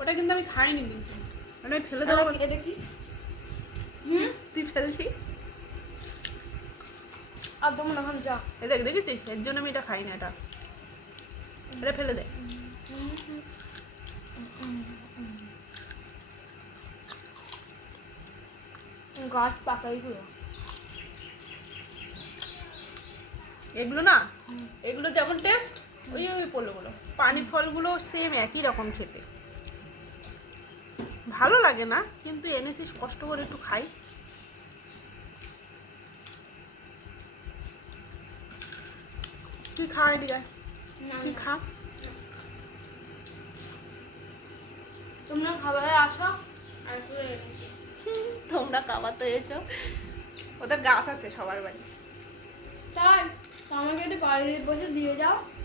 ওটা কিন্তু আমি খাইনি, কিন্তু মানে ফেলে দেবো। এটা কি? তুই ফেললি? আর দম না যা। এ দেখ, দেখেছিস? এর জন্য আমি এটা খাই না। এটা ফেলে দে। গাছ পাকাই গুলো এগুলো না, এগুলো যেমন টেস্ট, ওই ওই পড়লোগুলো পানি ফলগুলো সেম একই রকম খেতে। ভালো লাগে না, কিন্তু এনেছিস কষ্ট করে, একটু খাই। তুই খাওয়াই দিগা, তুই খা। তোমরা খাবারে আসো আর তুই এনেছি। তোমরা খাবার তো এসো, ওদের গাছ আছে সবার বাড়ি। তাই আমাকে একটু বাড়ির বসে দিয়ে যাও।